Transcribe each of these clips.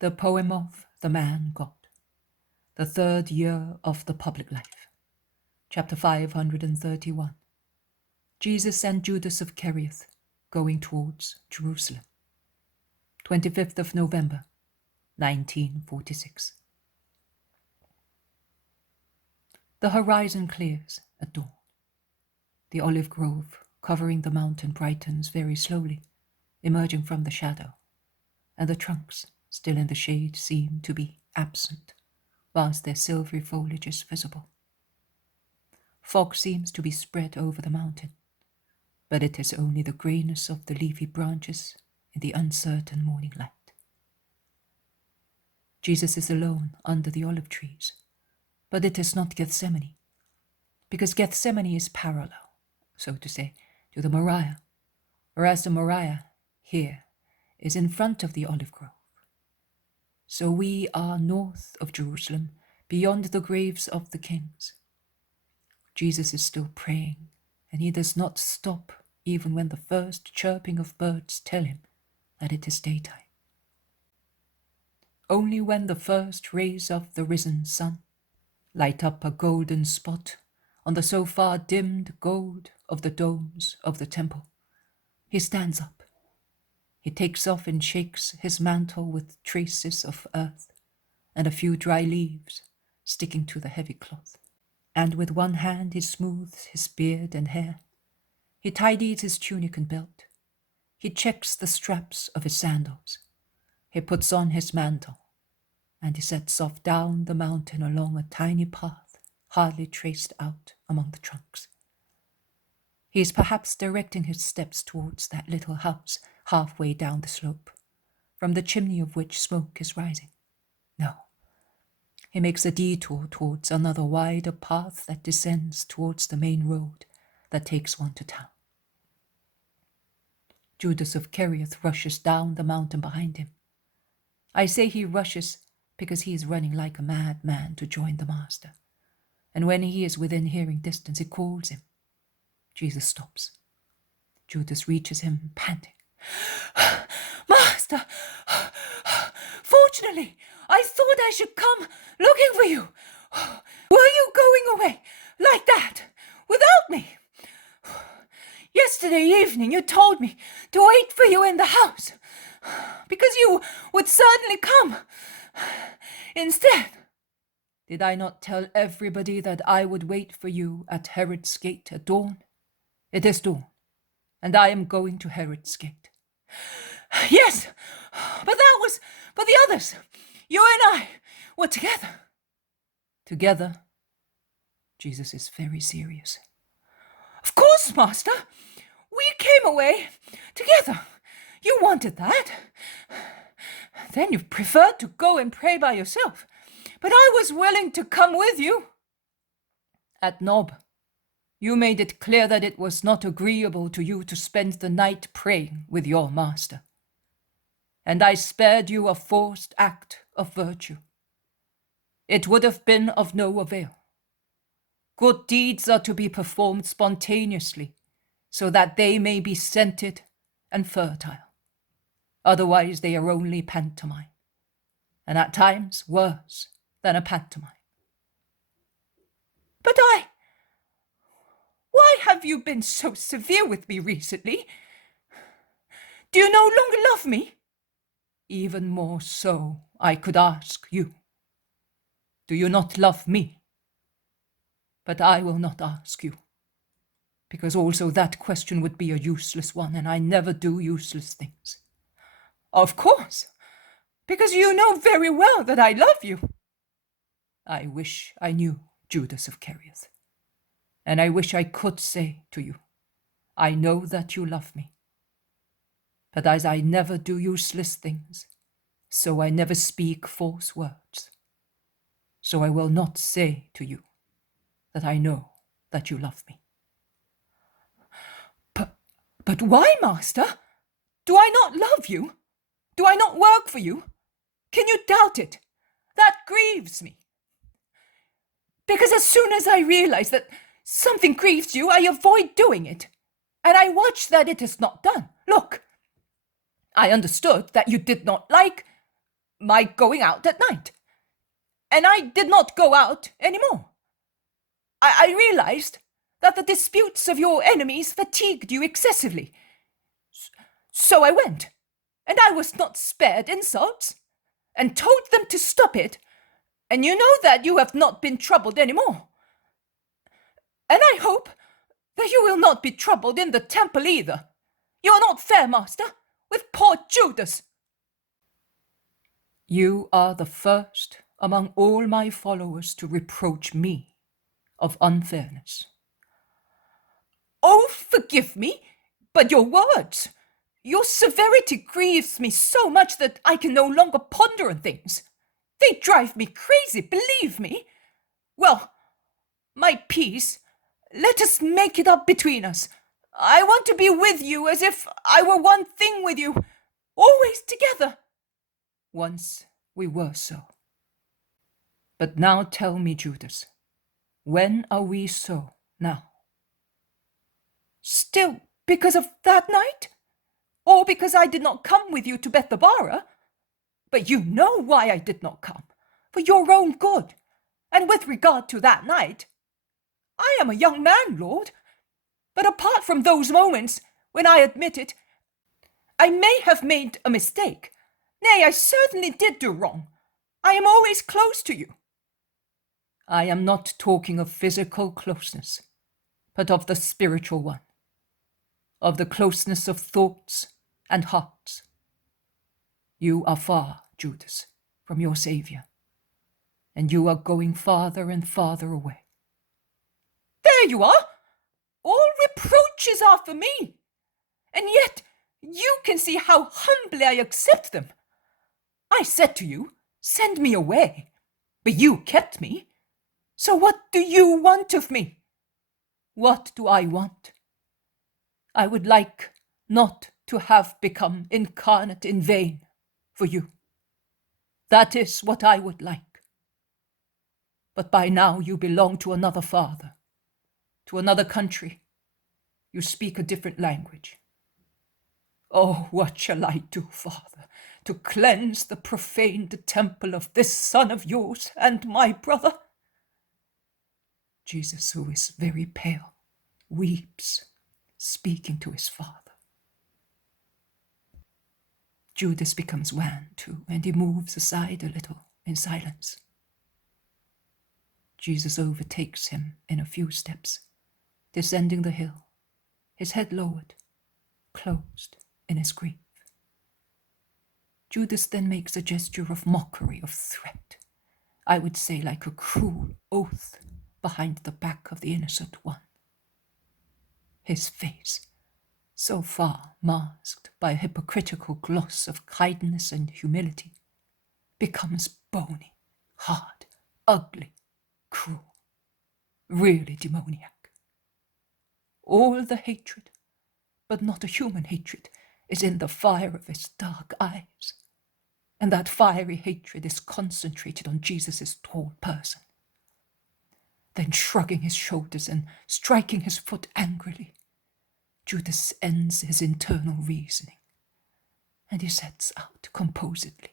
The poem of the man God, the third year of the public life. Chapter 531. Jesus and Judas of Kerioth going towards Jerusalem. 25th of November, 1946. The horizon clears at dawn. The olive grove covering the mountain brightens very slowly, emerging from the shadow, and the trunks, still in the shade, seem to be absent, whilst their silvery foliage is visible. Fog seems to be spread over the mountain, but it is only the greyness of the leafy branches in the uncertain morning light. Jesus is alone under the olive trees, but it is not Gethsemane, because Gethsemane is parallel, so to say, to the Moriah, whereas the Moriah here is in front of the olive grove. So we are north of Jerusalem, beyond the graves of the kings. Jesus is still praying, and he does not stop even when the first chirping of birds tell him that it is daytime. Only when the first rays of the risen sun light up a golden spot on the so far dimmed gold of the domes of the temple, he stands up. He takes off and shakes his mantle with traces of earth and a few dry leaves sticking to the heavy cloth. And with one hand he smooths his beard and hair. He tidies his tunic and belt. He checks the straps of his sandals. He puts on his mantle, and he sets off down the mountain along a tiny path hardly traced out among the trunks. He is perhaps directing his steps towards that little house halfway down the slope, from the chimney of which smoke is rising. No. He makes a detour towards another wider path that descends towards the main road that takes one to town. Judas of Kerioth rushes down the mountain behind him. I say he rushes because he is running like a madman to join the master, and when he is within hearing distance, he calls him. Jesus stops. Judas reaches him, panting. Master! Fortunately, I thought I should come looking for you. Were you going away like that, without me? Yesterday evening you told me to wait for you in the house, because you would certainly come. Instead, did I not tell everybody that I would wait for you at Herod's gate at dawn? It is dawn, and I am going to Herod's gate. Yes, but that was for the others. You and I were together. Together? Jesus is very serious. Of course, Master. We came away together. You wanted that. Then you preferred to go and pray by yourself. But I was willing to come with you. At Nob, you made it clear that it was not agreeable to you to spend the night praying with your master. And I spared you a forced act of virtue. It would have been of no avail. Good deeds are to be performed spontaneously, so that they may be scented and fertile. Otherwise they are only pantomime, and at times worse than a pantomime. But why have you been so severe with me recently? Do you no longer love me? Even more so, I could ask you. Do you not love me? But I will not ask you, because also that question would be a useless one, and I never do useless things. Of course, because you know very well that I love you. I wish I knew, Judas of Kerioth, and I wish I could say to you, I know that you love me. But as I never do useless things, so I never speak false words. So I will not say to you that I know that you love me. But why, Master? Do I not love you? Do I not work for you? Can you doubt it? That grieves me. Because as soon as I realize that something grieves you, I avoid doing it. And I watch that it is not done. Look, I understood that you did not like my going out at night. And I did not go out any more. I realized that the disputes of your enemies fatigued you excessively. So I went, and I was not spared insults, and told them to stop it, and you know that you have not been troubled any more. And I hope that you will not be troubled in the temple either. You are not fair, master, with poor Judas. You are the first among all my followers to reproach me of unfairness. Oh, forgive me, but your words, your severity grieves me so much that I can no longer ponder on things. They drive me crazy, believe me. Well, my peace, let us make it up between us. I want to be with you as if I were one thing with you, always together. Once we were so. But now tell me, Judas, when are we so now? Still because of that night? Or because I did not come with you to Bethabara? But you know why I did not come, for your own good. And with regard to that night, I am a young man, Lord. But apart from those moments when I admit it, I may have made a mistake. Nay, I certainly did do wrong. I am always close to you. I am not talking of physical closeness, but of the spiritual one, of the closeness of thoughts and hearts. You are far, Judas, from your Saviour, and you are going farther and farther away. There you are! All reproaches are for me, and yet you can see how humbly I accept them. I said to you, send me away, but you kept me. So what do you want of me? What do I want? I would like not to have become incarnate in vain for you. That is what I would like. But by now you belong to another father, to another country. You speak a different language. Oh, what shall I do, Father, to cleanse the profaned temple of this son of yours and my brother? Jesus, who is very pale, weeps, speaking to his father. Judas becomes wan too, and he moves aside a little in silence. Jesus overtakes him in a few steps, descending the hill, his head lowered, closed in his grief. Judas then makes a gesture of mockery, of threat, I would say like a cruel oath behind the back of the innocent one. His face, so far masked by a hypocritical gloss of kindness and humility, becomes bony, hard, ugly, cruel, really demoniac. All the hatred, but not a human hatred, is in the fire of his dark eyes, and that fiery hatred is concentrated on Jesus' tall person. Then shrugging his shoulders and striking his foot angrily, Judas ends his internal reasoning, and he sets out composedly,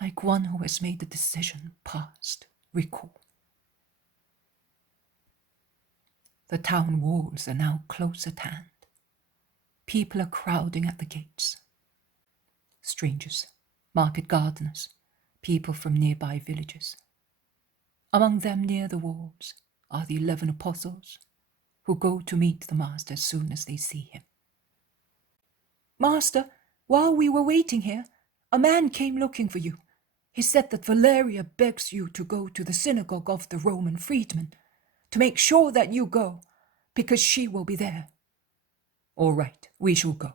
like one who has made a decision past recall. The town walls are now close at hand. People are crowding at the gates. Strangers, market gardeners, people from nearby villages. Among them near the walls are the 11 apostles, who go to meet the Master as soon as they see him. Master, while we were waiting here, a man came looking for you. He said that Valeria begs you to go to the synagogue of the Roman freedmen, to make sure that you go, because she will be there. All right, we shall go.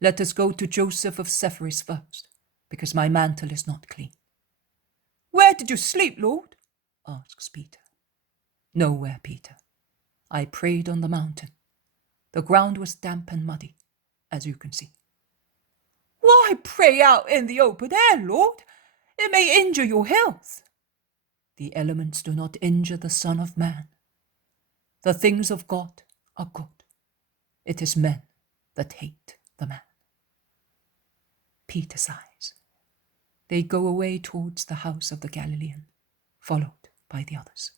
Let us go to Joseph of Cepheris first, because my mantle is not clean. Where did you sleep, Lord? Asks Peter. Nowhere, Peter. I prayed on the mountain. The ground was damp and muddy, as you can see. Why pray out in the open air, Lord? It may injure your health. The elements do not injure the Son of Man. The things of God are good. It is men that hate the man. Peter sighs. They go away towards the house of the Galilean, followed by the others.